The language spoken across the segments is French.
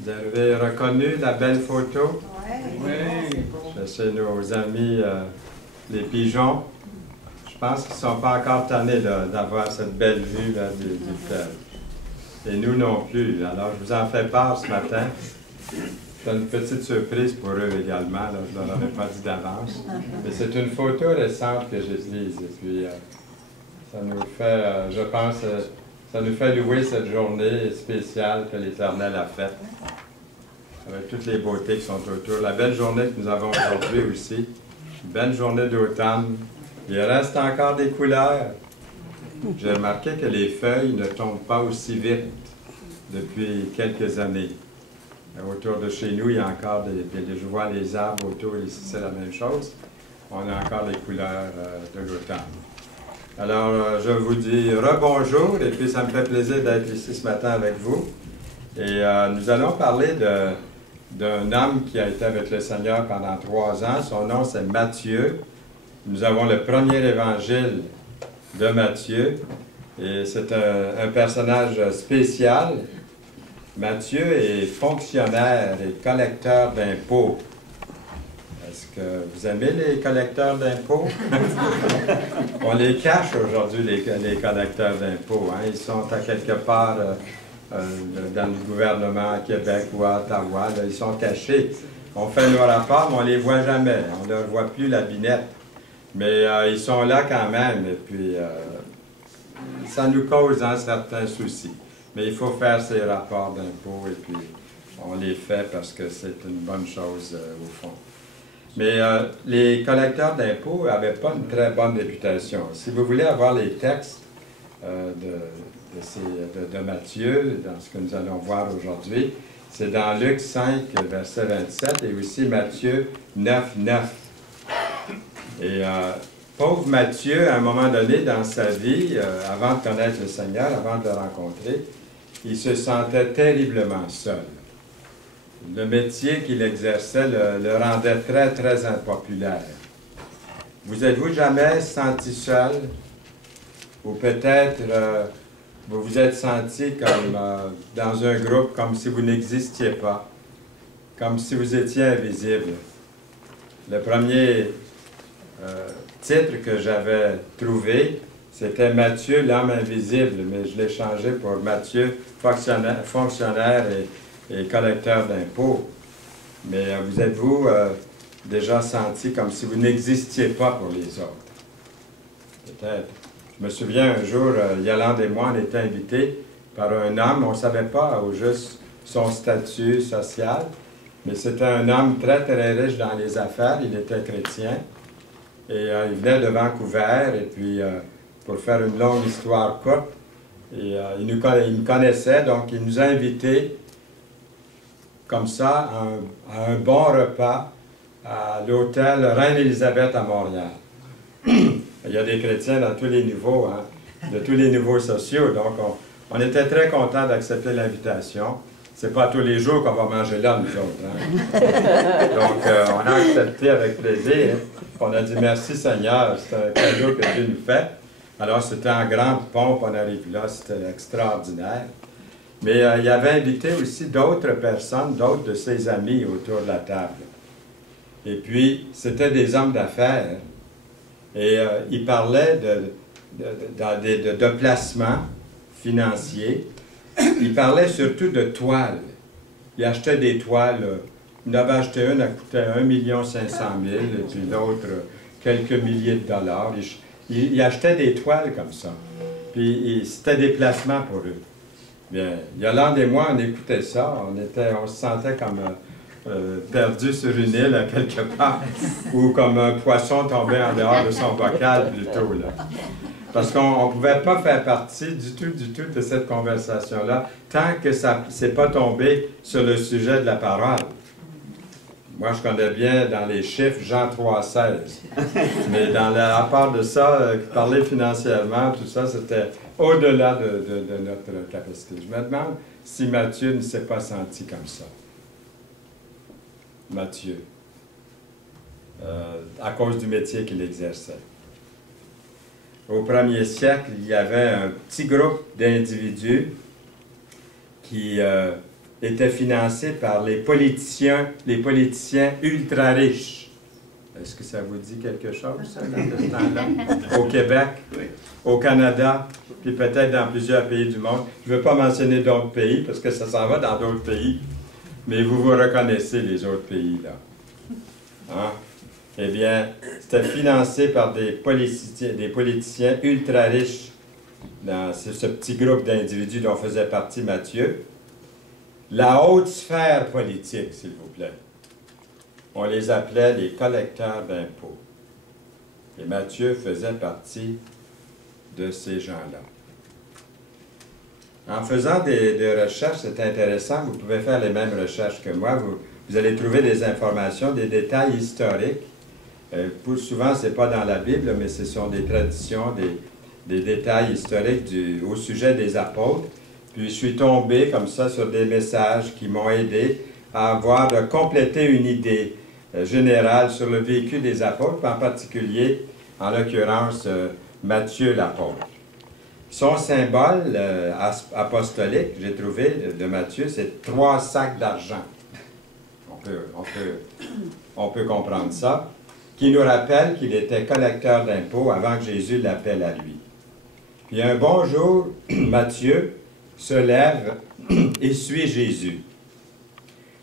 Vous avez reconnu la belle photo? Oui. C'est nos amis les pigeons. Je pense qu'ils ne sont pas encore tannés d'avoir cette belle vue là, du fleuve. Et nous non plus. Alors, je vous en fais part ce matin. C'est une petite surprise pour eux également. Là, je ne leur avais pas dit d'avance. Mais c'est une photo récente que j'ai prise. Et puis, ça nous fait, je pense, ça nous fait louer cette journée spéciale que l'Éternel a faite. Avec toutes les beautés qui sont autour. La belle journée que nous avons aujourd'hui aussi. Une belle journée d'automne. Il reste encore des couleurs. J'ai remarqué que les feuilles ne tombent pas aussi vite depuis quelques années. Autour de chez nous, il y a encore je vois les arbres autour, ici c'est la même chose. On a encore les couleurs de l'automne. Alors, je vous dis rebonjour, et puis ça me fait plaisir d'être ici ce matin avec vous. Et nous allons parler d'un homme qui a été avec le Seigneur pendant 3 ans. Son nom, c'est Matthieu. Nous avons le premier évangile de Matthieu. Et c'est un personnage spécial. Matthieu est fonctionnaire et collecteur d'impôts. Est-ce que vous aimez les collecteurs d'impôts? On les cache aujourd'hui, les collecteurs d'impôts. Hein? Ils sont à quelque part dans le gouvernement à Québec ou à Ottawa. Là, ils sont cachés. On fait nos rapports, mais on ne les voit jamais. On ne leur voit plus la binette. Mais ils sont là quand même. Et puis, ça nous cause certains soucis. Mais il faut faire ces rapports d'impôts et puis on les fait parce que c'est une bonne chose au fond. Mais les collecteurs d'impôts n'avaient pas une très bonne réputation. Si vous voulez avoir les textes de Matthieu, dans ce que nous allons voir aujourd'hui, c'est dans Luc 5, verset 27 et aussi Matthieu 9, 9. Et pauvre Matthieu, à un moment donné dans sa vie, avant de connaître le Seigneur, avant de le rencontrer, il se sentait terriblement seul. Le métier qu'il exerçait le rendait très, très impopulaire. Vous êtes-vous jamais senti seul? Ou peut-être vous vous êtes senti comme dans un groupe, comme si vous n'existiez pas, comme si vous étiez invisible. Le premier titre que j'avais trouvé, c'était Matthieu, l'homme invisible, mais je l'ai changé pour Matthieu, fonctionnaire et collecteur d'impôts. Mais vous êtes-vous déjà senti comme si vous n'existiez pas pour les autres? Peut-être. Je me souviens un jour, Yolande et moi, on était invités par un homme, on ne savait pas au juste son statut social, mais c'était un homme très, très riche dans les affaires, il était chrétien, et il venait de Vancouver, et puis... pour faire une longue histoire courte, et, il nous connaissait, donc il nous a invités comme ça à un bon repas à l'hôtel Reine-Élisabeth à Montréal. Il y a des chrétiens dans tous les niveaux, hein, de tous les niveaux sociaux, donc on était très contents d'accepter l'invitation. C'est pas tous les jours qu'on va manger là, nous autres. Hein. Donc, on a accepté avec plaisir. On a dit merci Seigneur, c'est un cadeau que Dieu nous fait. Alors, c'était en grande pompe, on arrive là, c'était extraordinaire. Mais il avait invité aussi d'autres personnes, d'autres de ses amis autour de la table. Et puis, c'était des hommes d'affaires. Et ils parlaient de placements financiers. Ils parlaient surtout de toiles. Ils achetaient des toiles. Il en avait acheté une, elle coûtait 1 500 000 et puis l'autre, quelques milliers de dollars. Ils achetaient des toiles comme ça. Puis c'était des placements pour eux. Bien, Yolande et moi, on écoutait ça. On se sentait comme perdus sur une île à quelque part, ou comme un poisson tombé en dehors de son bocal plutôt. Là. Parce qu'on ne pouvait pas faire partie du tout de cette conversation-là, tant que ça ne s'est pas tombé sur le sujet de la parole. Moi, je connais bien dans les chiffres Jean 3,16. Mais à part de ça, parler financièrement, tout ça, c'était au-delà de notre capacité. Je me demande si Matthieu ne s'est pas senti comme ça. Matthieu. À cause du métier qu'il exerçait. Au 1er siècle, il y avait un petit groupe d'individus qui était financé par les politiciens ultra riches. Est-ce que ça vous dit quelque chose, ça, dans ce temps-là? Au Québec, au Canada, puis peut-être dans plusieurs pays du monde. Je ne veux pas mentionner d'autres pays, parce que ça s'en va dans d'autres pays, mais vous vous reconnaissez, les autres pays, là. Hein? Eh bien, c'était financé par des politiciens ultra riches dans ce petit groupe d'individus dont faisait partie Matthieu. La haute sphère politique, s'il vous plaît. On les appelait les collecteurs d'impôts. Et Matthieu faisait partie de ces gens-là. En faisant des recherches, c'est intéressant, vous pouvez faire les mêmes recherches que moi, vous allez trouver des informations, des détails historiques. Souvent, ce n'est pas dans la Bible, mais ce sont des traditions, des détails historiques au sujet des apôtres. Puis je suis tombé comme ça sur des messages qui m'ont aidé à compléter une idée générale sur le vécu des apôtres, en particulier, en l'occurrence, Matthieu l'apôtre. Son symbole apostolique, j'ai trouvé, de Matthieu, c'est 3 sacs d'argent. On peut comprendre ça, qui nous rappelle qu'il était collecteur d'impôts avant que Jésus l'appelle à lui. Puis un bon jour, Matthieu se lève et suit Jésus.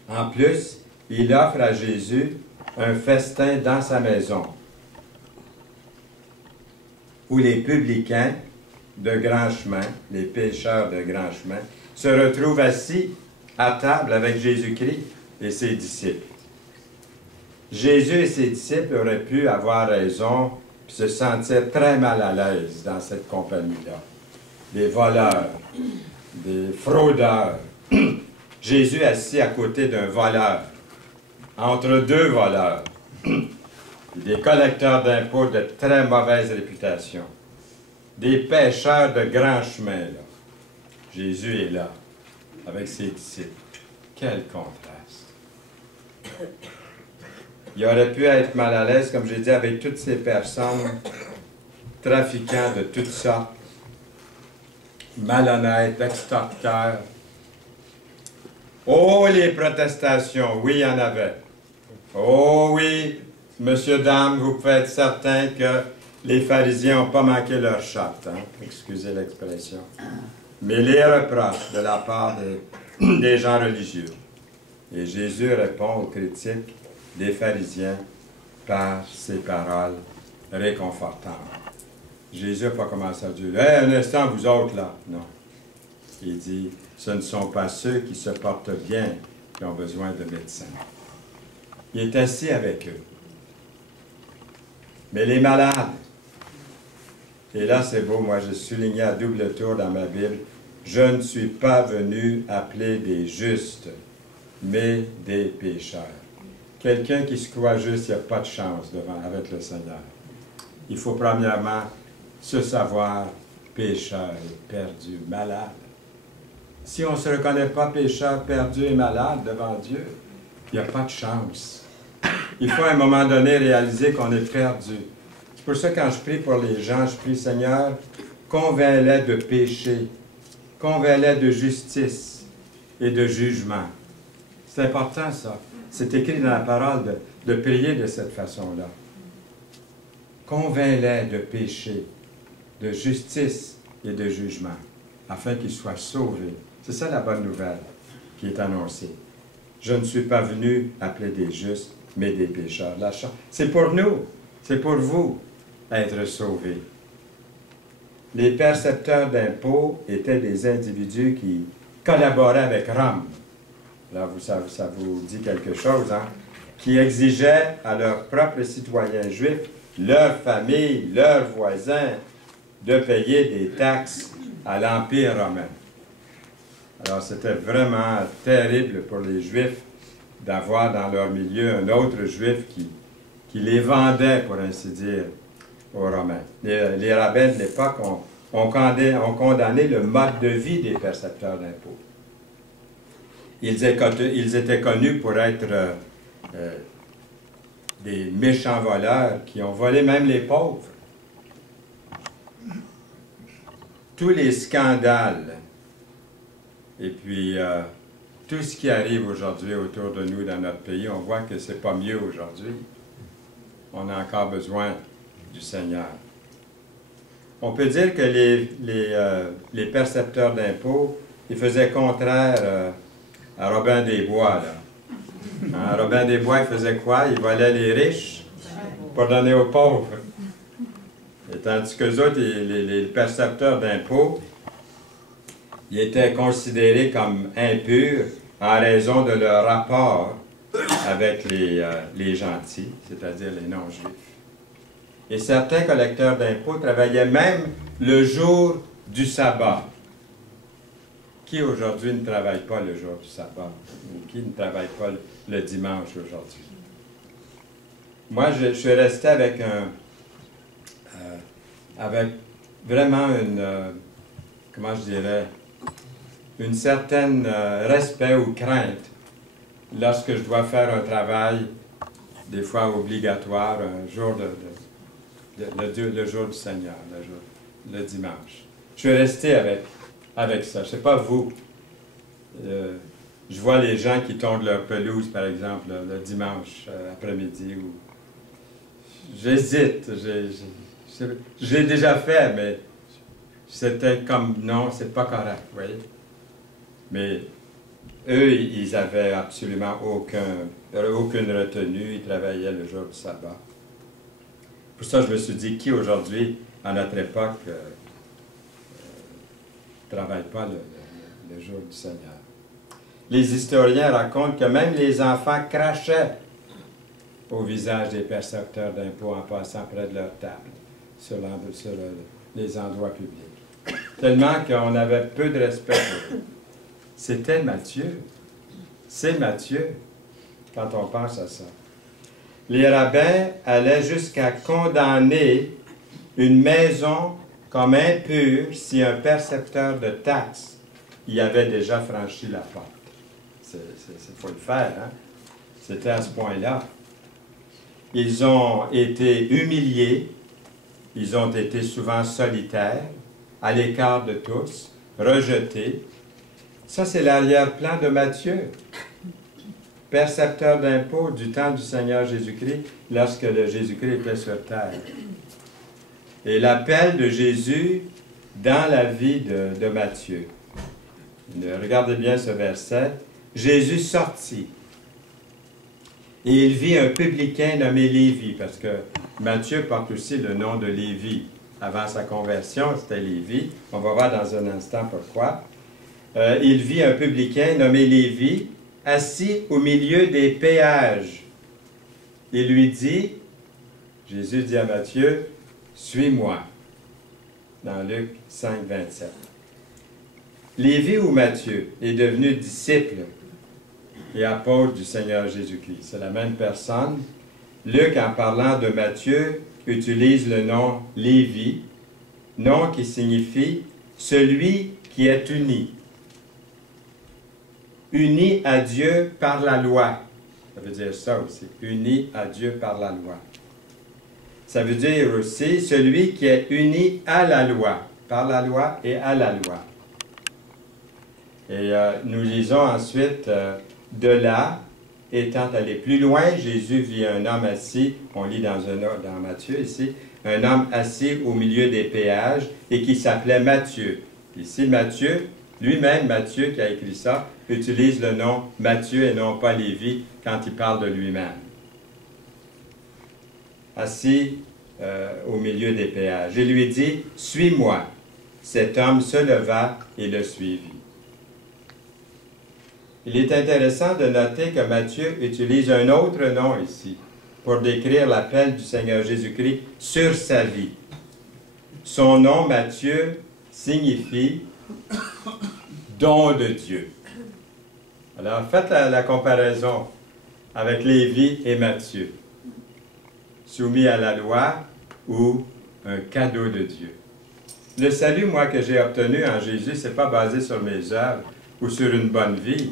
En plus, il offre à Jésus un festin dans sa maison, où les publicains de grand chemin, les pécheurs de grand chemin, se retrouvent assis à table avec Jésus-Christ et ses disciples. Jésus et ses disciples auraient pu avoir raison et se sentir très mal à l'aise dans cette compagnie-là. Des voleurs, des fraudeurs. Jésus assis à côté d'un voleur, entre 2 voleurs, des collecteurs d'impôts de très mauvaise réputation, des pécheurs de grand chemin. Là. Jésus est là, avec ses disciples. Quel contraste! Il aurait pu être mal à l'aise, comme j'ai dit, avec toutes ces personnes, trafiquants de toutes sortes, malhonnêtes, extorqueurs. Oh, les protestations, oui, il y en avait. Oh oui, monsieur, dame, vous pouvez être certain que les pharisiens n'ont pas manqué leur shot, hein? Excusez l'expression. Mais les reproches de la part des gens religieux. Et Jésus répond aux critiques des pharisiens par ces paroles réconfortantes. Jésus n'a pas commencé à dire « Hey, un instant, vous autres, là! » Non. Il dit « Ce ne sont pas ceux qui se portent bien qui ont besoin de médecins. » Il est assis avec eux. Mais les malades, et là c'est beau, moi je soulignais à double tour dans ma Bible, « Je ne suis pas venu appeler des justes, mais des pécheurs. » Quelqu'un qui se croit juste, il n'y a pas de chance avec le Seigneur. Il faut premièrement se savoir pécheur et perdu, malade. Si on ne se reconnaît pas pécheur, perdu et malade devant Dieu, il n'y a pas de chance. Il faut à un moment donné réaliser qu'on est perdu. C'est pour ça que quand je prie pour les gens, je prie Seigneur, convainc-les de péché, convainc-les de justice et de jugement. C'est important ça. C'est écrit dans la parole de prier de cette façon-là. Convainc-les de péché, de justice et de jugement, afin qu'ils soient sauvés. C'est ça la bonne nouvelle qui est annoncée. Je ne suis pas venu appeler des justes, mais des pécheurs. C'est pour nous, c'est pour vous, être sauvés. Les percepteurs d'impôts étaient des individus qui collaboraient avec Rome. Là, ça vous dit quelque chose, hein? Qui exigeaient à leurs propres citoyens juifs, leurs familles, leurs voisins, de payer des taxes à l'Empire romain. Alors, c'était vraiment terrible pour les Juifs d'avoir dans leur milieu un autre Juif qui les vendait, pour ainsi dire, aux Romains. Les rabbins de l'époque ont condamné le mode de vie des percepteurs d'impôts. Ils étaient connus pour être des méchants voleurs qui ont volé même les pauvres. Tous les scandales Et puis, tout ce qui arrive aujourd'hui autour de nous dans notre pays, on voit que ce n'est pas mieux aujourd'hui. On a encore besoin du Seigneur. On peut dire que les percepteurs d'impôts, ils faisaient contraire à Robin des Bois. Là. Hein, Robin des Bois, il faisait quoi? Il volait les riches pour donner aux pauvres. Et tandis qu'eux autres, les percepteurs d'impôts, ils étaient considérés comme impurs en raison de leur rapport avec les gentils, c'est-à-dire les non-juifs. Et certains collecteurs d'impôts travaillaient même le jour du sabbat. Qui aujourd'hui ne travaille pas le jour du sabbat? Ou qui ne travaille pas le dimanche aujourd'hui? Moi, je suis resté avec avec vraiment comment je dirais, une certaine respect ou crainte lorsque je dois faire un travail, des fois obligatoire, un jour le jour du Seigneur, le dimanche. Je suis resté avec ça. Je ne sais pas vous. Je vois les gens qui tondent leur pelouse, par exemple, le dimanche après-midi. J'hésite. Je l'ai déjà fait, mais c'était comme, non, c'est pas correct, vous voyez. Mais eux, ils n'avaient absolument aucune retenue. Ils travaillaient le jour du sabbat. Pour ça, je me suis dit, qui aujourd'hui, à notre époque, ne travaille pas le jour du Seigneur? Les historiens racontent que même les enfants crachaient au visage des percepteurs d'impôts en passant près de leur table, sur les endroits publics. Tellement qu'on avait peu de respect pour eux. C'était Matthieu. C'est Matthieu, quand on pense à ça. Les rabbins allaient jusqu'à condamner une maison comme impure si un percepteur de taxes y avait déjà franchi la porte. Il faut le faire, hein? C'était à ce point-là. Ils ont été humiliés, ils ont été souvent solitaires, à l'écart de tous, rejetés. Ça, c'est l'arrière-plan de Matthieu, percepteur d'impôts du temps du Seigneur Jésus-Christ, lorsque le Jésus-Christ était sur terre. Et l'appel de Jésus dans la vie de Matthieu. Regardez bien ce verset. Jésus sortit, et il vit un publicain nommé Lévi, parce que Matthieu porte aussi le nom de Lévi. Avant sa conversion, c'était Lévi. On va voir dans un instant pourquoi. Il vit un publicain nommé Lévi, assis au milieu des péages. Il lui dit, Jésus dit à Matthieu, « Suis-moi » dans Luc 5, 27. Lévi ou Matthieu est devenu disciple et apôtre du Seigneur Jésus-Christ. C'est la même personne. Luc, en parlant de Matthieu, utilise le nom Lévi, nom qui signifie « celui qui est uni ». Uni à Dieu par la loi. Ça veut dire ça aussi. Uni à Dieu par la loi. Ça veut dire aussi celui qui est uni à la loi. Par la loi et à la loi. Et nous lisons ensuite, de là, étant allé plus loin, Jésus vit un homme assis, on lit dans Matthieu ici, un homme assis au milieu des péages et qui s'appelait Matthieu. Ici, Matthieu, lui-même, Matthieu qui a écrit ça, utilise le nom Matthieu et non pas Lévi quand il parle de lui-même. Assis au milieu des péages. Il lui dit, « Suis-moi ». Cet homme se leva et le suivit. Il est intéressant de noter que Matthieu utilise un autre nom ici pour décrire l'appel du Seigneur Jésus-Christ sur sa vie. Son nom, Matthieu, signifie « don de Dieu ». Alors, faites la comparaison avec Lévi et Matthieu. Soumis à la loi ou un cadeau de Dieu. Le salut, moi, que j'ai obtenu en Jésus, ce n'est pas basé sur mes œuvres ou sur une bonne vie.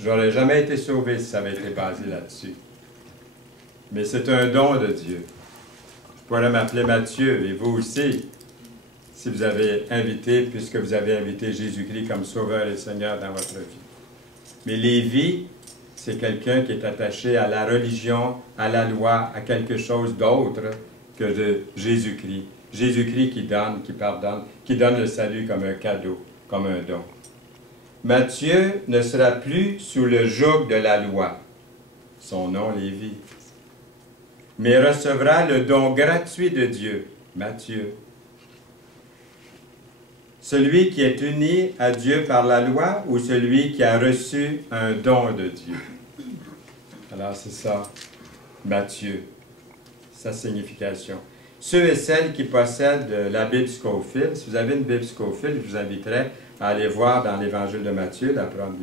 Je n'aurais jamais été sauvé si ça avait été basé là-dessus. Mais c'est un don de Dieu. Je pourrais m'appeler Matthieu, et vous aussi. si vous avez invité, puisque vous avez invité Jésus-Christ comme Sauveur et Seigneur dans votre vie. Mais Lévi, c'est quelqu'un qui est attaché à la religion, à la loi, à quelque chose d'autre que de Jésus-Christ. Jésus-Christ qui donne, qui pardonne, qui donne le salut comme un cadeau, comme un don. Matthieu ne sera plus sous le joug de la loi, son nom Lévi, mais recevra le don gratuit de Dieu, Matthieu. Celui qui est uni à Dieu par la loi ou celui qui a reçu un don de Dieu. Alors c'est ça, Matthieu, sa signification. Ceux et celles qui possèdent la Bible Scofield, si vous avez une Bible Scofield, je vous inviterai à aller voir dans l'Évangile de Matthieu, d'apprendre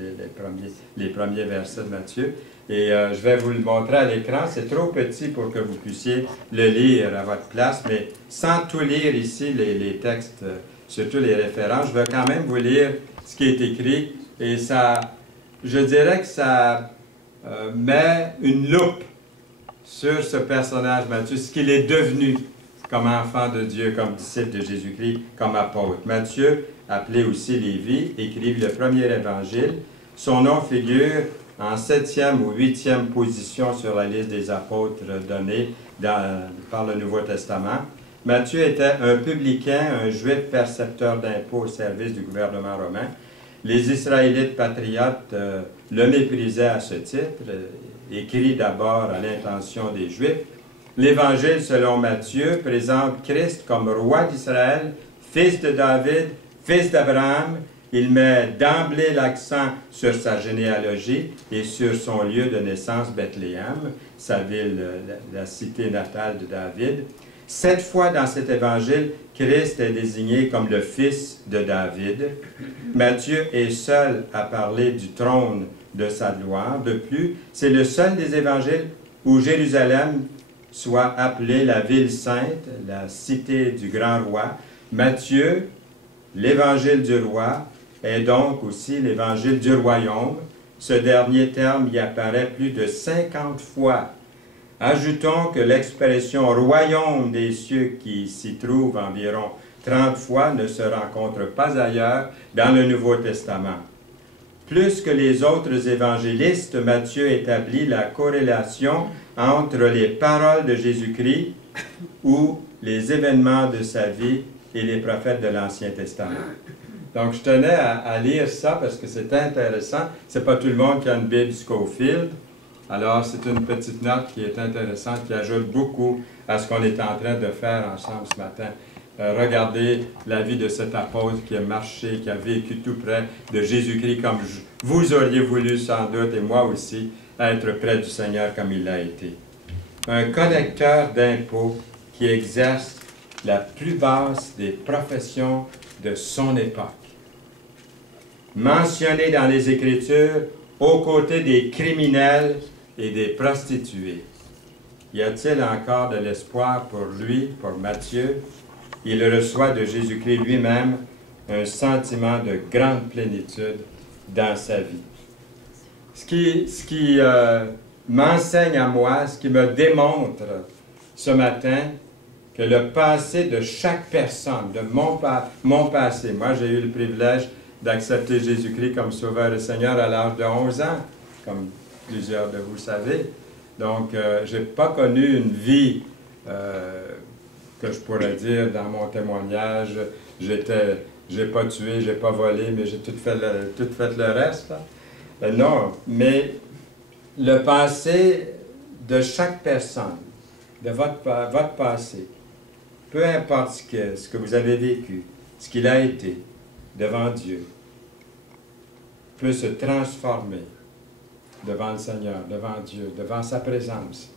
les premiers versets de Matthieu. Et je vais vous le montrer à l'écran. C'est trop petit pour que vous puissiez le lire à votre place, mais sans tout lire ici, les textes, surtout les références, je vais quand même vous lire ce qui est écrit. Et ça, je dirais que ça met une loupe sur ce personnage Matthieu, ce qu'il est devenu comme enfant de Dieu, comme disciple de Jésus-Christ, comme apôtre. Matthieu, appelé aussi Lévi, écrit le premier évangile. Son nom figure en 7e ou 8e position sur la liste des apôtres donnés par le Nouveau Testament. Matthieu était un publicain, un juif percepteur d'impôts au service du gouvernement romain. Les Israélites patriotes le méprisaient à ce titre, écrit d'abord à l'intention des Juifs. L'Évangile selon Matthieu présente Christ comme roi d'Israël, fils de David, fils d'Abraham. Il met d'emblée l'accent sur sa généalogie et sur son lieu de naissance, Bethléem, sa ville, la cité natale de David. 7 fois dans cet évangile, Christ est désigné comme le fils de David. Matthieu est seul à parler du trône de sa gloire. De plus, c'est le seul des évangiles où Jérusalem soit appelée la ville sainte, la cité du grand roi. Matthieu, l'évangile du roi, est donc aussi l'évangile du royaume. Ce dernier terme y apparaît plus de 50 fois. Ajoutons que l'expression « royaume des cieux » qui s'y trouve environ 30 fois ne se rencontre pas ailleurs dans le Nouveau Testament. Plus que les autres évangélistes, Matthieu établit la corrélation entre les paroles de Jésus-Christ ou les événements de sa vie et les prophètes de l'Ancien Testament. Donc, je tenais à lire ça parce que c'est intéressant. Ce n'est pas tout le monde qui a une Bible Scofield. Alors, c'est une petite note qui est intéressante, qui ajoute beaucoup à ce qu'on est en train de faire ensemble ce matin. Regardez la vie de cet apôtre qui a marché, qui a vécu tout près de Jésus-Christ comme vous auriez voulu sans doute, et moi aussi, être près du Seigneur comme il l'a été. Un collecteur d'impôts qui exerce la plus basse des professions de son époque. Mentionné dans les Écritures aux côtés des criminels et des prostituées. Y a-t-il encore de l'espoir pour lui, pour Matthieu? Il reçoit de Jésus-Christ lui-même un sentiment de grande plénitude dans sa vie. Ce qui m'enseigne à moi, ce qui me démontre ce matin, que le passé de chaque personne, de mon passé, moi j'ai eu le privilège d'accepter Jésus-Christ comme Sauveur et Seigneur à l'âge de 11 ans, comme plusieurs de vous savez. Donc, je n'ai pas connu une vie que je pourrais dire dans mon témoignage, j'ai pas tué, j'ai pas volé, mais j'ai tout fait le reste. Non, mais le passé de chaque personne, de votre passé, peu importe ce que vous avez vécu, ce qu'il a été devant Dieu, peut se transformer devant le Seigneur, devant Dieu, devant sa présence,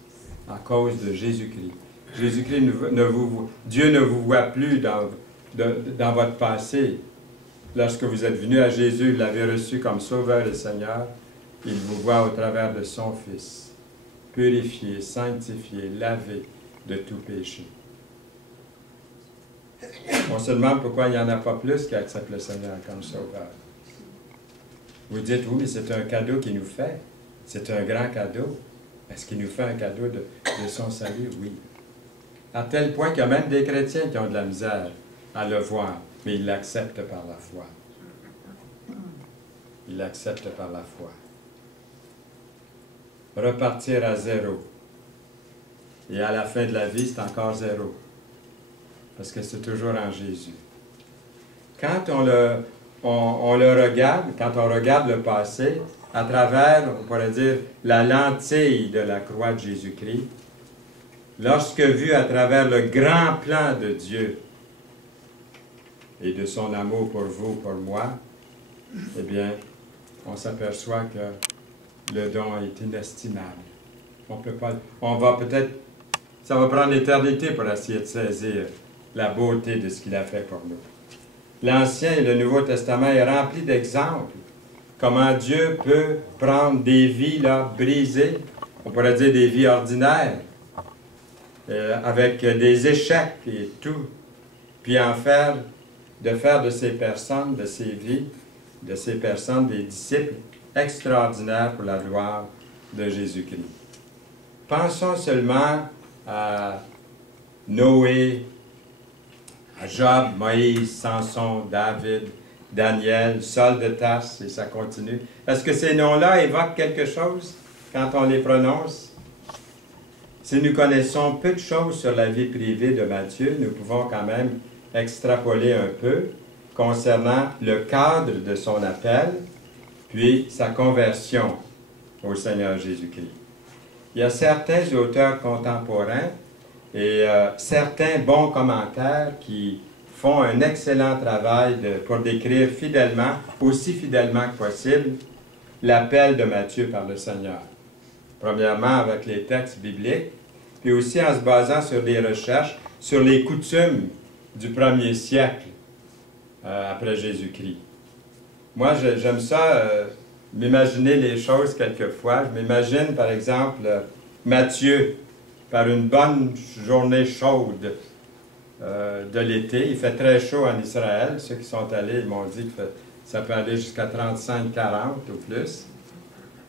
à cause de Jésus-Christ. Jésus-Christ, Dieu ne vous voit plus dans votre passé. Lorsque vous êtes venu à Jésus, vous l'avez reçu comme Sauveur et Seigneur, il vous voit au travers de son Fils, purifié, sanctifié, lavé de tout péché. On se demande pourquoi il n'y en a pas plus qui acceptent le Seigneur comme Sauveur. Vous dites, oui, mais c'est un cadeau qu'il nous fait. C'est un grand cadeau. Est-ce qu'il nous fait un cadeau de son salut? Oui. À tel point qu'il y a même des chrétiens qui ont de la misère à le voir, mais il l'accepte par la foi. Il l'accepte par la foi. Repartir à zéro. Et à la fin de la vie, c'est encore zéro. Parce que c'est toujours en Jésus. Quand on le regarde, quand on regarde le passé, à travers, on pourrait dire, la lentille de la croix de Jésus-Christ, lorsque vu à travers le grand plan de Dieu et de son amour pour vous, pour moi, eh bien, on s'aperçoit que le don est inestimable. On va peut-être, ça va prendre l'éternité pour essayer de saisir la beauté de ce qu'il a fait pour nous. L'Ancien et le Nouveau Testament est rempli d'exemples. Comment Dieu peut prendre des vies là, brisées, on pourrait dire des vies ordinaires, avec des échecs et tout, puis de faire de ces personnes, de ces vies, de ces personnes, des disciples extraordinaires pour la gloire de Jésus-Christ. Pensons seulement à Noé, à Job, Moïse, Samson, David, Daniel, Saul de Tarse, et ça continue. Est-ce que ces noms-là évoquent quelque chose quand on les prononce? Si nous connaissons peu de choses sur la vie privée de Matthieu, nous pouvons quand même extrapoler un peu concernant le cadre de son appel, puis sa conversion au Seigneur Jésus-Christ. Il y a certains auteurs contemporains et certains bons commentaires qui font un excellent travail pour décrire fidèlement, aussi fidèlement que possible, l'appel de Matthieu par le Seigneur. Premièrement, avec les textes bibliques, puis aussi en se basant sur des recherches sur les coutumes du 1er siècle après Jésus-Christ. Moi, j'aime ça, m'imaginer les choses quelquefois. Je m'imagine, par exemple, Matthieu, par une bonne journée chaude de l'été. Il fait très chaud en Israël. Ceux qui sont allés, ils m'ont dit que ça peut aller jusqu'à 35-40 ou plus.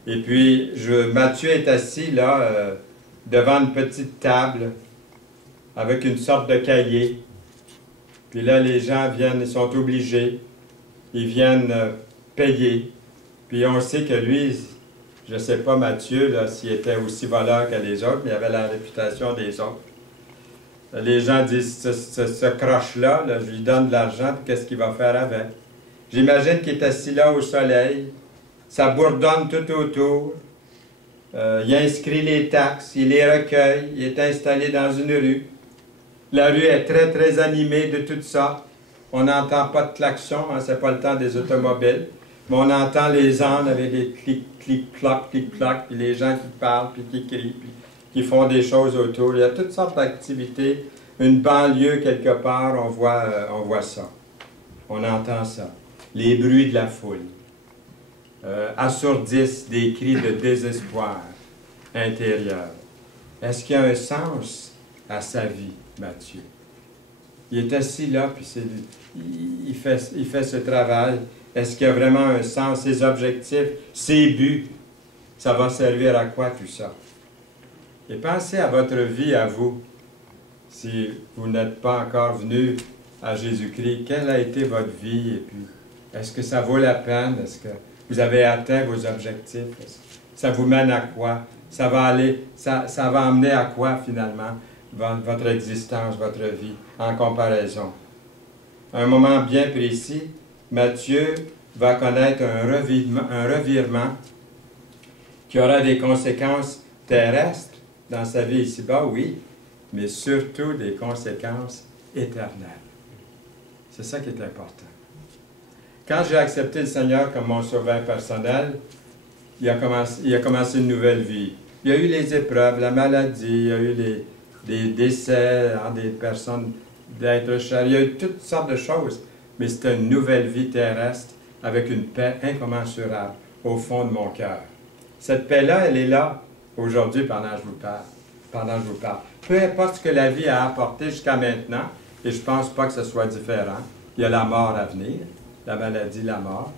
Et puis, Matthieu est assis là, devant une petite table, avec une sorte de cahier. Puis là, les gens viennent, ils sont obligés. Ils viennent payer. Puis on sait que lui, je ne sais pas Matthieu, s'il était aussi voleur que les autres, mais il avait la réputation des autres. Les gens disent, ce croche-là, je lui donne de l'argent, puis qu'est-ce qu'il va faire avec? J'imagine qu'il est assis là au soleil, ça bourdonne tout autour, il inscrit les taxes, il les recueille, il est installé dans une rue. La rue est très, très animée de toutes sortes. On n'entend pas de klaxon, hein, c'est pas le temps des automobiles, mais on entend les ânes avec des clic-clac, clic-clac, puis les gens qui parlent, puis qui crient, puis qui font des choses autour. Il y a toutes sortes d'activités. Une banlieue quelque part, on voit ça. On entend ça. Les bruits de la foule assourdissent des cris de désespoir intérieur. Est-ce qu'il y a un sens à sa vie, Matthieu? Il est assis là, puis il fait ce travail. Est-ce qu'il y a vraiment un sens, ses objectifs, ses buts? Ça va servir à quoi tout ça? Et pensez à votre vie, à vous. Si vous n'êtes pas encore venu à Jésus-Christ, quelle a été votre vie? Et puis, est-ce que ça vaut la peine? Est-ce que vous avez atteint vos objectifs? Ça vous mène à quoi? Ça va amener à quoi, finalement, votre existence, votre vie, en comparaison? À un moment bien précis, Matthieu va connaître un revirement qui aura des conséquences terrestres dans sa vie ici-bas, oui, mais surtout des conséquences éternelles. C'est ça qui est important. Quand j'ai accepté le Seigneur comme mon sauveur personnel, il a commencé une nouvelle vie. Il y a eu les épreuves, la maladie, il y a eu des décès, hein, des personnes d'êtres chers, il y a eu toutes sortes de choses, mais c'était une nouvelle vie terrestre avec une paix incommensurable au fond de mon cœur. Cette paix-là, elle est là aujourd'hui pendant que je vous parle. Peu importe ce que la vie a apporté jusqu'à maintenant, et je ne pense pas que ce soit différent, il y a la mort à venir, la maladie, la mort,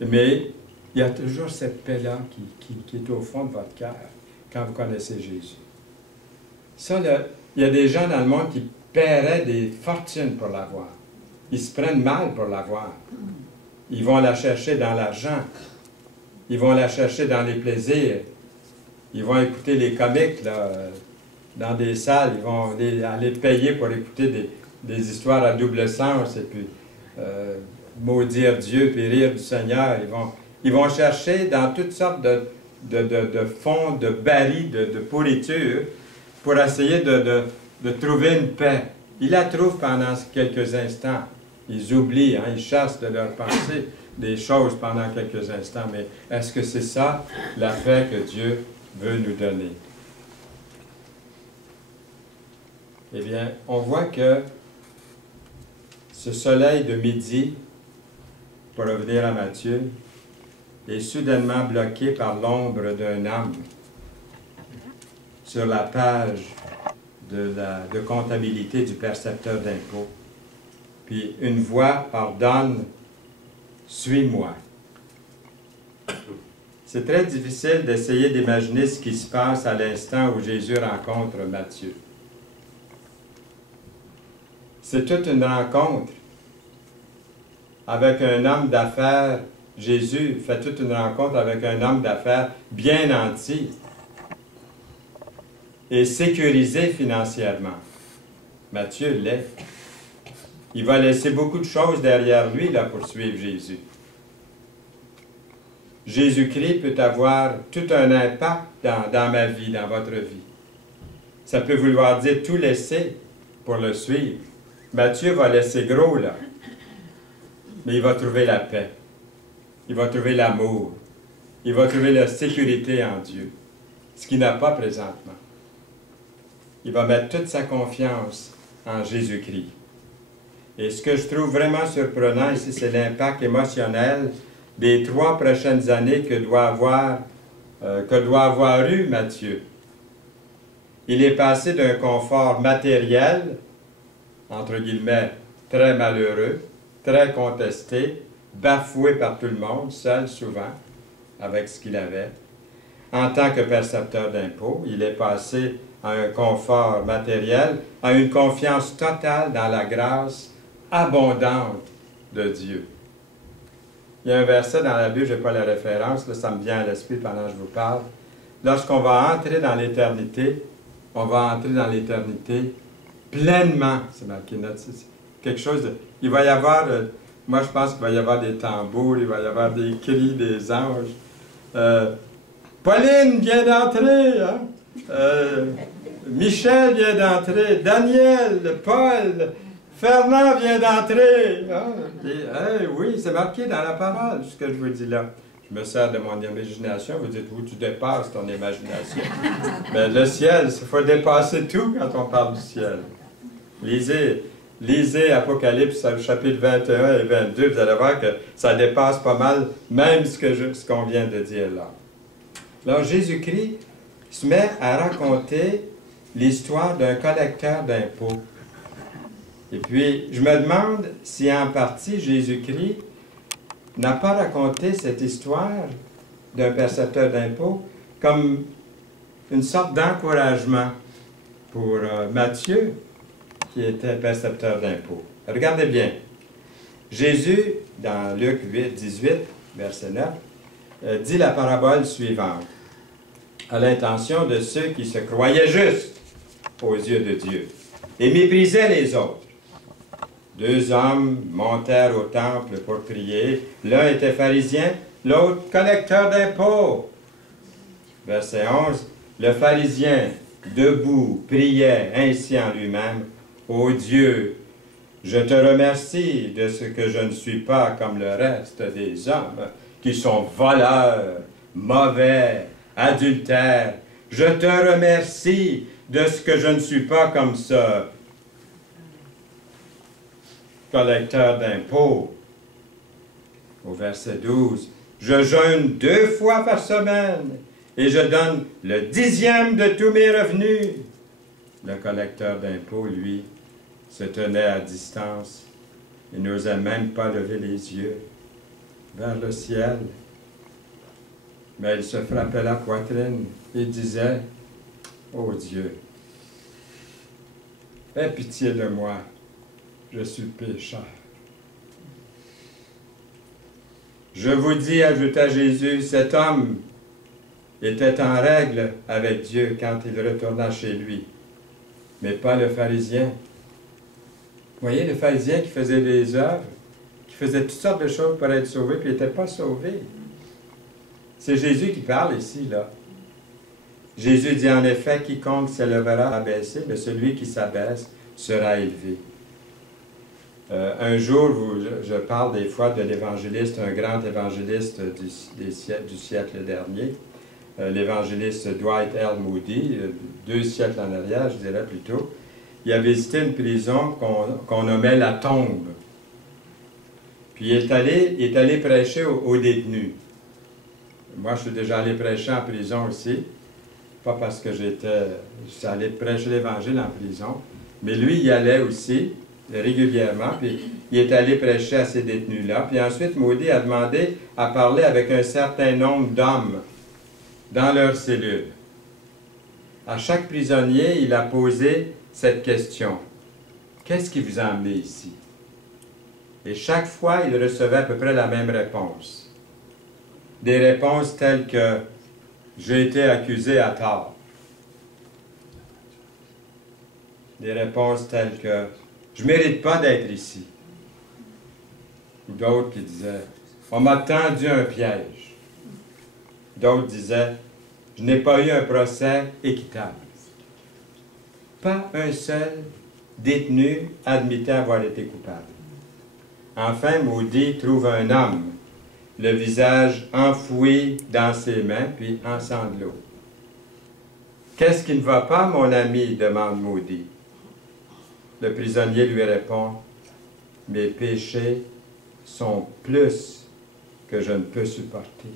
mais il y a toujours cette paix-là qui est au fond de votre cœur quand vous connaissez Jésus. Ça, il y a des gens dans le monde qui paieraient des fortunes pour l'avoir. Ils se prennent mal pour l'avoir. Ils vont la chercher dans l'argent. Ils vont la chercher dans les plaisirs. Ils vont écouter les comiques là, dans des salles. Ils vont aller payer pour écouter des histoires à double sens et puis maudire Dieu puis rire du Seigneur. Ils vont chercher dans toutes sortes de fonds, de barils, de pourriture pour essayer de trouver une paix. Ils la trouvent pendant quelques instants. Ils oublient, hein, ils chassent de leur pensée des choses pendant quelques instants. Mais est-ce que c'est ça la paix que Dieu veut nous donner? Eh bien, on voit que ce soleil de midi, pour revenir à Matthieu, est soudainement bloqué par l'ombre d'un homme sur la page de comptabilité du percepteur d'impôts. Puis une voix ordonne « Suis-moi ». C'est très difficile d'essayer d'imaginer ce qui se passe à l'instant où Jésus rencontre Matthieu. C'est toute une rencontre avec un homme d'affaires. Jésus fait toute une rencontre avec un homme d'affaires bien nanti et sécurisé financièrement. Matthieu l'est. Il va laisser beaucoup de choses derrière lui là, pour suivre Jésus. Jésus-Christ peut avoir tout un impact dans ma vie, dans votre vie. Ça peut vouloir dire tout laisser pour le suivre. Matthieu va laisser gros, là. Mais il va trouver la paix. Il va trouver l'amour. Il va trouver la sécurité en Dieu. Ce qu'il n'a pas présentement. Il va mettre toute sa confiance en Jésus-Christ. Et ce que je trouve vraiment surprenant ici, c'est l'impact émotionnel des 3 prochaines années que doit avoir eu Matthieu. Il est passé d'un confort matériel, entre guillemets, très malheureux, très contesté, bafoué par tout le monde, seul souvent, avec ce qu'il avait. En tant que percepteur d'impôts, il est passé à un confort matériel, à une confiance totale dans la grâce abondante de Dieu. Il y a un verset dans la Bible, je n'ai pas la référence, là, ça me vient à l'esprit pendant que je vous parle. Lorsqu'on va entrer dans l'éternité, on va entrer dans l'éternité pleinement. C'est marqué quelque chose de... Il va y avoir, moi je pense qu'il va y avoir des tambours, il va y avoir des cris des anges. Pauline vient d'entrer, hein? Michel vient d'entrer, Daniel, Paul, Fernand vient d'entrer. Hein? Oui, c'est marqué dans la parole, ce que je vous dis là. Je me sers de mon imagination. Vous dites, où tu dépasses ton imagination. Mais le ciel, il faut dépasser tout quand on parle du ciel. Lisez Apocalypse, chapitre 21 et 22, vous allez voir que ça dépasse pas mal, même ce qu'on vient de dire là. Alors, Jésus-Christ se met à raconter l'histoire d'un collecteur d'impôts. Et puis, je me demande si en partie Jésus-Christ n'a pas raconté cette histoire d'un percepteur d'impôts comme une sorte d'encouragement pour Matthieu, qui était percepteur d'impôts. Regardez bien. Jésus, dans Luc 8, 18, verset 9, dit la parabole suivante, à l'intention de ceux qui se croyaient justes aux yeux de Dieu et méprisaient les autres. 2 hommes montèrent au temple pour prier. L'un était pharisien, l'autre collecteur d'impôts. Verset 11. Le pharisien, debout, priait ainsi en lui-même. Ô Dieu, je te remercie de ce que je ne suis pas comme le reste des hommes, qui sont voleurs, mauvais, adultères. Je te remercie de ce que je ne suis pas comme ça. Collecteur d'impôts. Au verset 12, je jeûne 2 fois par semaine et je donne le 10e de tous mes revenus. Le collecteur d'impôts, lui, se tenait à distance et n'osait même pas lever les yeux vers le ciel. Mais il se frappait la poitrine et disait, « Ô Dieu, aie pitié de moi. Je suis pécheur. » Je vous dis, ajouta Jésus, cet homme était en règle avec Dieu quand il retourna chez lui, mais pas le pharisien. Vous voyez, le pharisien qui faisait des œuvres, qui faisait toutes sortes de choses pour être sauvé, puis il n'était pas sauvé. C'est Jésus qui parle ici, là. Jésus dit en effet, quiconque s'élèvera abaissé, mais celui qui s'abaisse sera élevé. Un jour, je parle des fois de l'évangéliste, un grand évangéliste du siècle dernier, l'évangéliste Dwight L. Moody, 2 siècles en arrière, je dirais plutôt. Il a visité une prison qu'on nommait la Tombe. Puis il est allé prêcher aux détenus. Moi, je suis déjà allé prêcher en prison aussi. Pas parce que je suis allé prêcher l'Évangile en prison, mais lui, il y allait aussi régulièrement, puis il est allé prêcher à ces détenus-là. Puis ensuite, Moody a demandé à parler avec un certain nombre d'hommes dans leur cellule. À chaque prisonnier, il a posé cette question. Qu'est-ce qui vous a amené ici? Et chaque fois, il recevait à peu près la même réponse. Des réponses telles que « J'ai été accusé à tort ». Des réponses telles que « Je ne mérite pas d'être ici ». Ou d'autres qui disaient « On m'a tendu un piège ». D'autres disaient « Je n'ai pas eu un procès équitable ». Pas un seul détenu admettait avoir été coupable. Enfin, Moody trouve un homme, le visage enfoui dans ses mains, puis en sanglots. « Qu'est-ce qui ne va pas, mon ami? » demande Moody. Le prisonnier lui répond, « Mes péchés sont plus que je ne peux supporter. »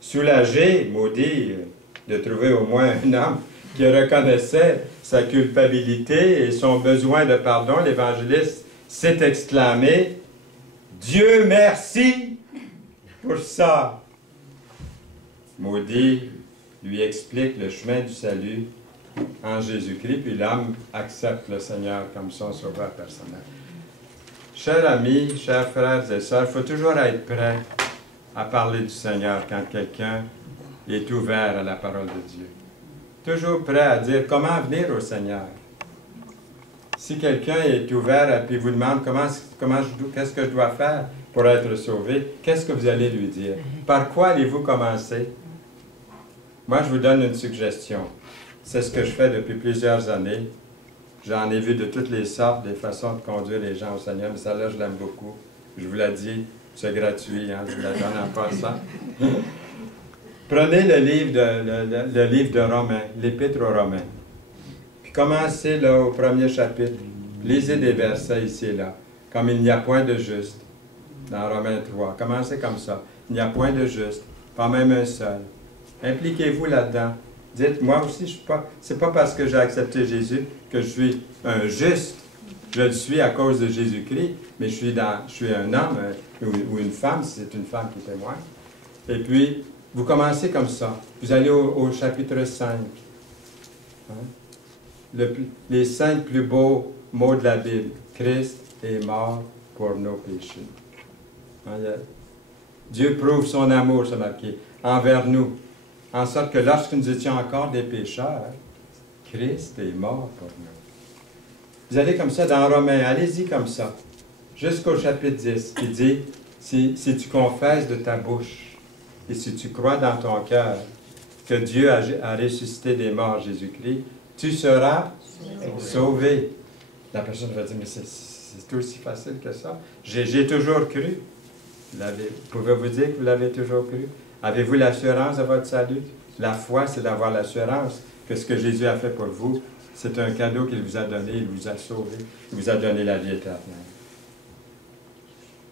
Soulagé, Moody, de trouver au moins un homme qui reconnaissait sa culpabilité et son besoin de pardon, l'évangéliste s'est exclamé, « Dieu merci pour ça! » Moody lui explique le chemin du salut en Jésus-Christ, puis l'homme accepte le Seigneur comme son sauveur personnel. Chers amis, chers frères et sœurs, il faut toujours être prêt à parler du Seigneur quand quelqu'un est ouvert à la parole de Dieu. Toujours prêt à dire comment venir au Seigneur. Si quelqu'un est ouvert et puis vous demande qu'est-ce que je dois faire pour être sauvé, qu'est-ce que vous allez lui dire? Par quoi allez-vous commencer? Moi, je vous donne une suggestion. C'est ce que je fais depuis plusieurs années. J'en ai vu de toutes les sortes, des façons de conduire les gens au Seigneur, mais celle-là, je l'aime beaucoup. Je vous l'ai dit, c'est gratuit, hein, je vous la donne en passant. Prenez le livre de Romains, l'Épître aux Romains. Puis commencez là au premier chapitre. Lisez des versets ici et là. Comme il n'y a point de juste, dans Romains 3. Commencez comme ça. Il n'y a point de juste, pas même un seul. Impliquez-vous là-dedans. Dites, moi aussi, c'est pas parce que j'ai accepté Jésus que je suis un juste. Je le suis à cause de Jésus-Christ, mais je suis un homme ou une femme, si c'est une femme qui témoigne. Et puis, vous commencez comme ça. Vous allez au chapitre 5. Hein? Les 5 plus beaux mots de la Bible. Christ est mort pour nos péchés. Hein? Dieu prouve son amour, c'est marqué, envers nous. En sorte que lorsque nous étions encore des pécheurs, Christ est mort pour nous. Vous allez comme ça dans Romains, allez-y comme ça, jusqu'au chapitre 10, qui dit, si tu confesses de ta bouche et si tu crois dans ton cœur que Dieu a ressuscité des morts Jésus-Christ, tu seras sauvé. La personne va dire, mais c'est aussi facile que ça. J'ai toujours cru. Pouvez-vous dire que vous l'avez toujours cru? Avez-vous l'assurance de votre salut? La foi, c'est d'avoir l'assurance que ce que Jésus a fait pour vous, c'est un cadeau qu'il vous a donné, il vous a sauvé, il vous a donné la vie éternelle.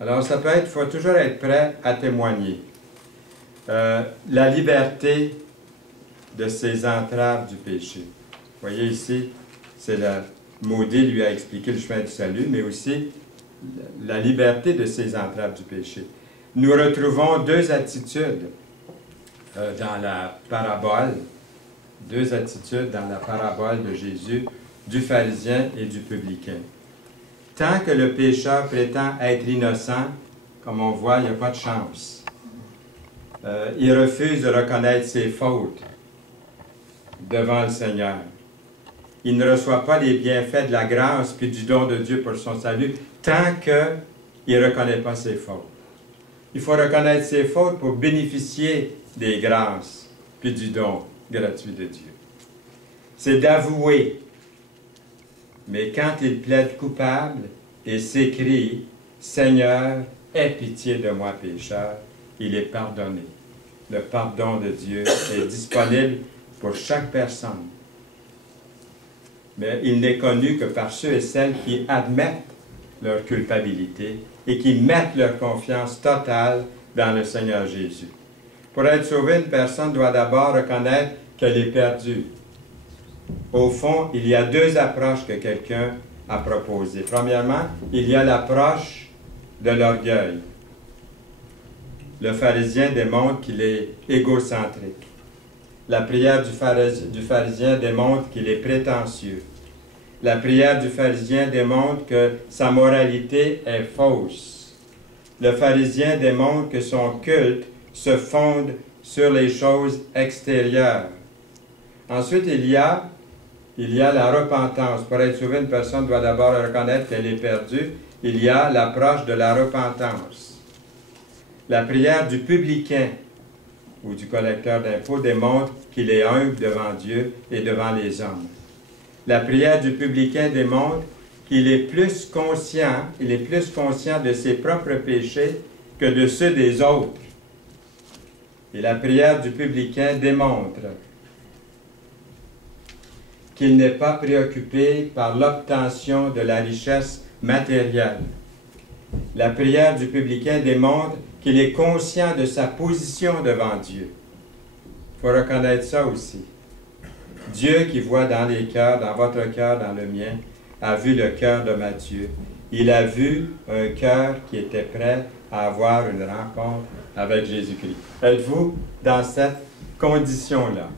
Alors, il faut toujours être prêt à témoigner. La liberté de ces entraves du péché. Vous voyez ici, Moody lui a expliqué le chemin du salut, mais aussi la liberté de ces entraves du péché. Nous retrouvons 2 attitudes dans la parabole, 2 attitudes dans la parabole de Jésus, du pharisien et du publicain. Tant que le pécheur prétend être innocent, comme on voit, il n'y a pas de chance. Il refuse de reconnaître ses fautes devant le Seigneur. Il ne reçoit pas les bienfaits de la grâce puis du don de Dieu pour son salut tant qu'il ne reconnaît pas ses fautes. Il faut reconnaître ses fautes pour bénéficier des grâces puis du don gratuit de Dieu. C'est d'avouer. Mais quand il plaide coupable et s'écrie « Seigneur, aie pitié de moi pécheur », il est pardonné. Le pardon de Dieu est disponible pour chaque personne. Mais il n'est connu que par ceux et celles qui admettent leur culpabilité et qui mettent leur confiance totale dans le Seigneur Jésus. Pour être sauvé, une personne doit d'abord reconnaître qu'elle est perdue. Au fond, il y a deux approches que quelqu'un a proposées. Premièrement, il y a l'approche de l'orgueil. Le pharisien démontre qu'il est égocentrique. La prière du pharisien démontre qu'il est prétentieux. La prière du pharisien démontre que sa moralité est fausse. Le pharisien démontre que son culte se fonde sur les choses extérieures. Ensuite, il y a la repentance. Pour être sauvé, une personne doit d'abord reconnaître qu'elle est perdue. Il y a l'approche de la repentance. La prière du publicain ou du collecteur d'impôts démontre qu'il est humble devant Dieu et devant les hommes. La prière du publicain démontre qu'il est plus conscient de ses propres péchés que de ceux des autres. Et la prière du publicain démontre qu'il n'est pas préoccupé par l'obtention de la richesse matérielle. La prière du publicain démontre qu'il est conscient de sa position devant Dieu. Il faut reconnaître ça aussi. Dieu qui voit dans les cœurs, dans votre cœur, dans le mien, a vu le cœur de Matthieu. Il a vu un cœur qui était prêt à avoir une rencontre avec Jésus-Christ. Êtes-vous dans cette condition-là?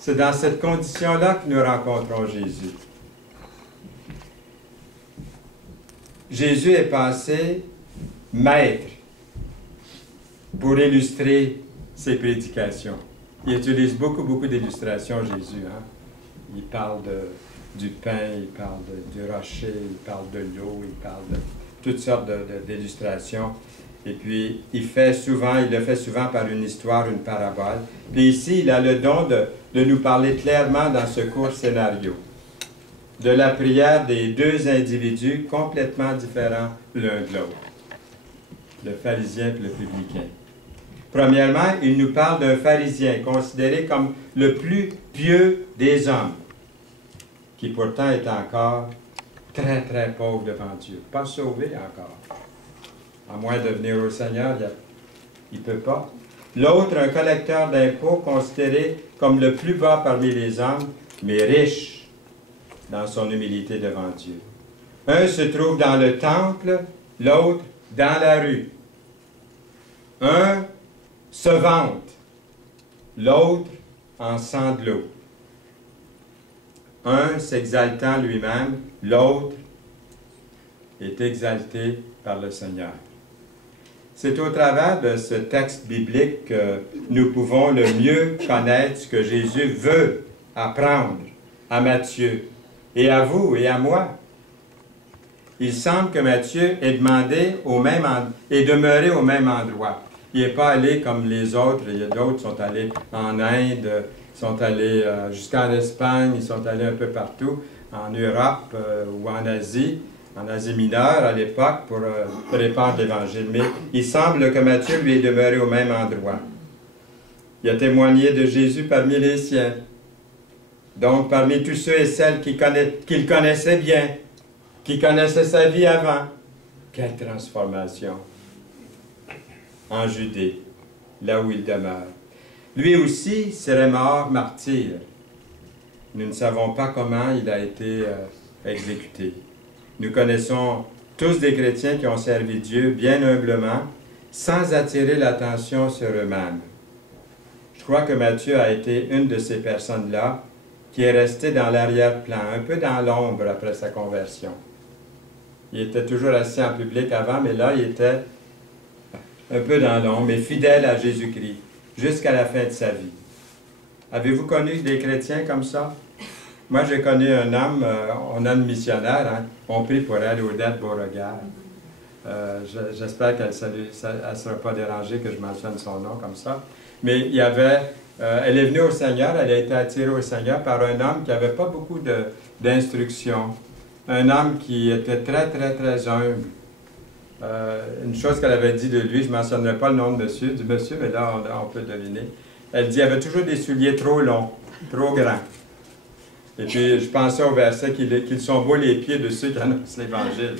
C'est dans cette condition-là que nous rencontrons Jésus. Jésus est passé maître pour illustrer ses prédications. Il utilise beaucoup d'illustrations, Jésus. Hein? Il parle du pain, il parle du rocher, il parle de l'eau, il parle de toutes sortes d'illustrations. Et puis, il le fait souvent par une histoire, une parabole. Puis ici, il a le don de nous parler clairement dans ce court scénario de la prière des deux individus complètement différents l'un de l'autre, le pharisien et le publicain. Premièrement, il nous parle d'un pharisien considéré comme le plus pieux des hommes, qui pourtant est encore très pauvre devant Dieu. Pas sauvé encore. À moins de venir au Seigneur, il ne peut pas. L'autre, un collecteur d'impôts considéré comme le plus bas parmi les hommes, mais riche dans son humilité devant Dieu. Un se trouve dans le temple, l'autre dans la rue. Un se vante, l'autre en sanglots. Un s'exaltant lui-même, l'autre est exalté par le Seigneur. C'est au travers de ce texte biblique que nous pouvons le mieux connaître ce que Jésus veut apprendre à Matthieu, et à vous, et à moi. Il semble que Matthieu est demeuré au même endroit. Il n'est pas allé comme les autres. Il y a d'autres qui sont allés en Inde, sont allés jusqu'en Espagne, ils sont allés un peu partout, en Europe ou en Asie mineure à l'époque pour répandre l'Évangile. Mais il semble que Matthieu lui est demeuré au même endroit. Il a témoigné de Jésus parmi les siens. Donc, parmi tous ceux et celles qu'il connaissait bien, qui connaissaient sa vie avant. Quelle transformation! En Judée, là où il demeure. Lui aussi serait mort martyr. Nous ne savons pas comment il a été exécuté. Nous connaissons tous des chrétiens qui ont servi Dieu bien humblement, sans attirer l'attention sur eux-mêmes. Je crois que Matthieu a été une de ces personnes-là qui est resté dans l'arrière-plan, un peu dans l'ombre après sa conversion. Il était toujours assis en public avant, mais là, il était un peu dans l'ombre, mais fidèle à Jésus-Christ, jusqu'à la fin de sa vie. Avez-vous connu des chrétiens comme ça? Moi, j'ai connu un homme, on a une missionnaire, hein, on prie pour elle, Odette Beauregard. J'espère qu'elle ne sera pas dérangée que je mentionne son nom comme ça. Mais il y avait, elle est venue au Seigneur, elle a été attirée au Seigneur par un homme qui n'avait pas beaucoup d'instruction. Un homme qui était très, très, très humble. Une chose qu'elle avait dit de lui, je ne mentionnerai pas le nom de monsieur, du monsieur, mais là, on peut deviner. Elle dit, il avait toujours des souliers trop longs, trop grands. Et puis, je pensais au verset qu'ils sont beaux les pieds de ceux qui annoncent l'Évangile.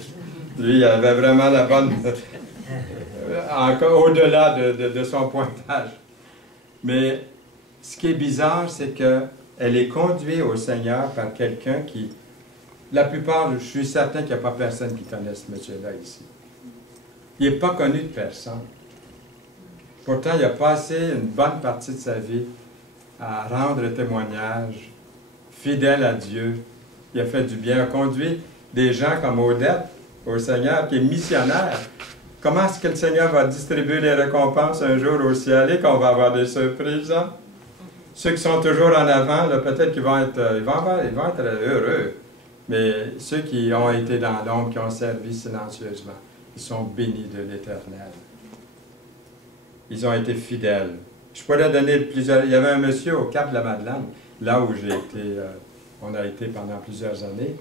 Lui, il avait vraiment la bonne... encore au-delà de son pointage. Mais ce qui est bizarre, c'est qu'elle est conduite au Seigneur par quelqu'un qui... La plupart, je suis certain qu'il n'y a pas personne qui connaît ce monsieur-là ici. Il n'est pas connu de personne. Pourtant, il a passé une bonne partie de sa vie à rendre témoignage, fidèle à Dieu. Il a fait du bien, a conduit des gens comme Odette au Seigneur, qui est missionnaire. Comment est-ce que le Seigneur va distribuer les récompenses un jour au ciel et qu'on va avoir des surprises? Hein? Ceux qui sont toujours en avant, peut-être qu'ils vont être, ils vont être heureux. Mais ceux qui ont été dans l'ombre, qui ont servi silencieusement, ils sont bénis de l'Éternel. Ils ont été fidèles. Je pourrais donner plusieurs... Il y avait un monsieur au Cap de la Madeleine, là où j'ai été, on a été pendant plusieurs années,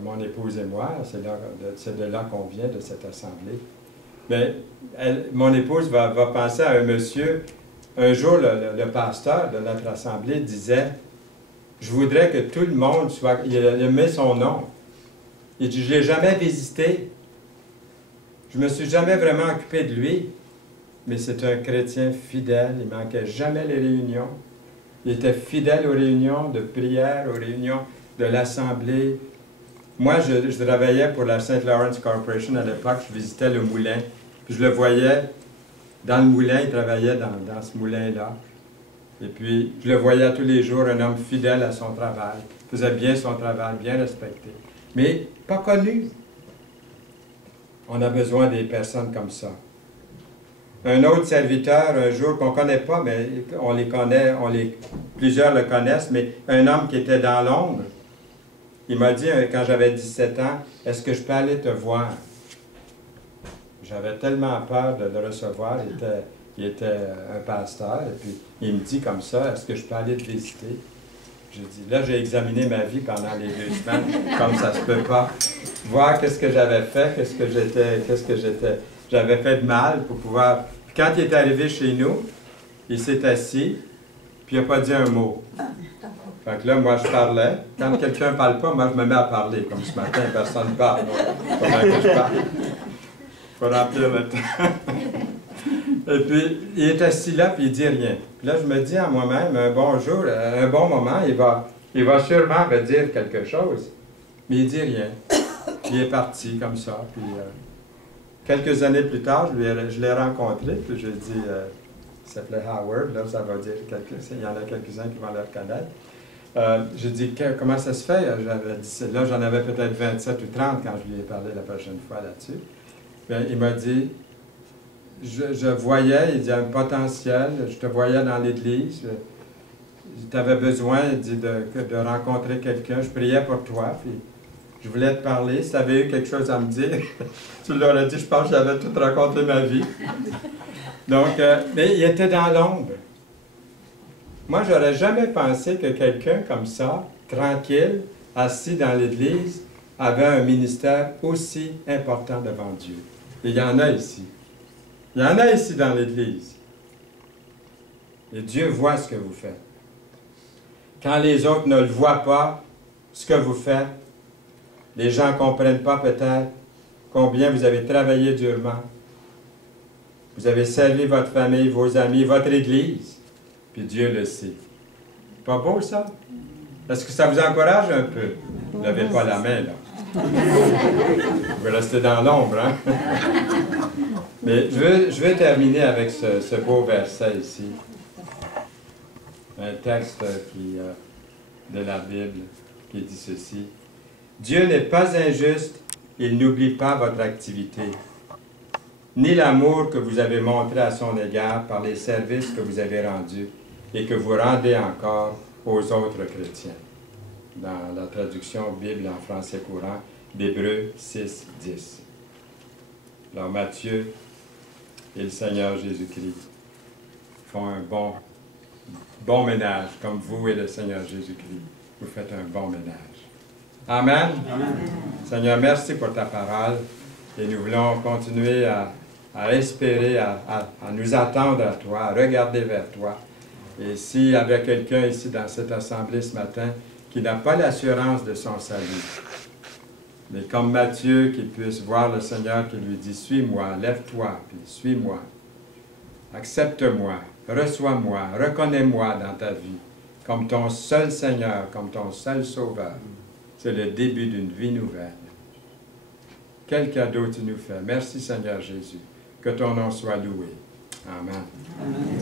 mon épouse et moi, c'est de là qu'on vient, de cette assemblée. Mais mon épouse va penser à un monsieur. Un jour, le pasteur de notre assemblée disait, « Je voudrais que tout le monde soit... » Il met son nom. Il dit, « Je ne l'ai jamais visité. Je ne me suis jamais vraiment occupé de lui. » Mais c'est un chrétien fidèle. Il ne manquait jamais les réunions. Il était fidèle aux réunions de prière, aux réunions de l'assemblée. Moi, je travaillais pour la St. Lawrence Corporation à l'époque. Je visitais le moulin. Puis je le voyais dans le moulin. Il travaillait dans ce moulin-là. Et puis, je le voyais tous les jours, un homme fidèle à son travail. Il faisait bien son travail, bien respecté. Mais pas connu. On a besoin des personnes comme ça. Un autre serviteur, un jour, qu'on ne connaît pas, mais on les connaît, plusieurs le connaissent, mais un homme qui était dans l'ombre, il m'a dit, quand j'avais 17 ans, « Est-ce que je peux aller te voir? » J'avais tellement peur de le recevoir, il était un pasteur, et puis il me dit comme ça, « Est-ce que je peux aller te visiter? » J'ai dit, là, j'ai examiné ma vie pendant les 2 semaines, comme ça se peut pas, voir qu'est-ce que j'avais fait, qu'est-ce que j'avais fait de mal pour pouvoir... Puis quand il est arrivé chez nous, il s'est assis, puis il n'a pas dit un mot. Fait que là, moi, je parlais. Quand quelqu'un ne parle pas, moi, je me mets à parler. Comme ce matin, personne ne parle. Comment que je parle? Il faut remplir le temps. Et puis, il est assis là, puis il ne dit rien. Puis là, je me dis à moi-même, un bon jour, un bon moment, il va sûrement me dire quelque chose. Mais il ne dit rien. Il est parti comme ça. Puis, quelques années plus tard, je l'ai rencontré, puis je lui ai dit, il s'appelait Howard, là, ça va dire il y en a quelques-uns qui vont le reconnaître. J'ai dit, comment ça se fait? Là, j'en avais peut-être 27 ou 30 quand je lui ai parlé la prochaine fois là-dessus. Bien, il m'a dit, je voyais, il dit, un potentiel, je te voyais dans l'église, tu avais besoin, il dit, de rencontrer quelqu'un, je priais pour toi, puis je voulais te parler, si tu avais eu quelque chose à me dire, tu leur as dit, je pense que j'avais tout raconté ma vie. Donc, mais il était dans l'ombre. Moi, je n'aurais jamais pensé que quelqu'un comme ça, tranquille, assis dans l'église, avait un ministère aussi important devant Dieu. Et il y en a ici. Il y en a ici dans l'église. Et Dieu voit ce que vous faites. Quand les autres ne le voient pas, ce que vous faites, les gens ne comprennent pas peut-être combien vous avez travaillé durement. Vous avez servi votre famille, vos amis, votre Église. Puis Dieu le sait. Pas beau, ça? Est-ce que ça vous encourage un peu? Vous n'avez pas la main, là. Vous restez dans l'ombre, hein? Mais je veux terminer avec ce beau verset ici. Un texte de la Bible qui dit ceci. « Dieu n'est pas injuste, il n'oublie pas votre activité. ni l'amour que vous avez montré à son égard par les services que vous avez rendus et que vous rendez encore aux autres chrétiens. Dans la traduction Bible en français courant d'Hébreux 6, 10. Alors Matthieu et le Seigneur Jésus-Christ font un bon ménage, comme vous et le Seigneur Jésus-Christ. Vous faites un bon ménage. Amen. Amen. Seigneur, merci pour ta parole et nous voulons continuer à espérer, à nous attendre à toi, à regarder vers toi. Et s'il y avait quelqu'un ici dans cette assemblée ce matin qui n'a pas l'assurance de son salut, mais comme Matthieu, qu'il puisse voir le Seigneur qui lui dit « Suis-moi, lève-toi, puis suis-moi. Accepte-moi, reçois-moi, reconnais-moi dans ta vie comme ton seul Seigneur, comme ton seul Sauveur. » C'est le début d'une vie nouvelle. Quel cadeau tu nous fais. Merci Seigneur Jésus. Que ton nom soit loué. Amen. Amen.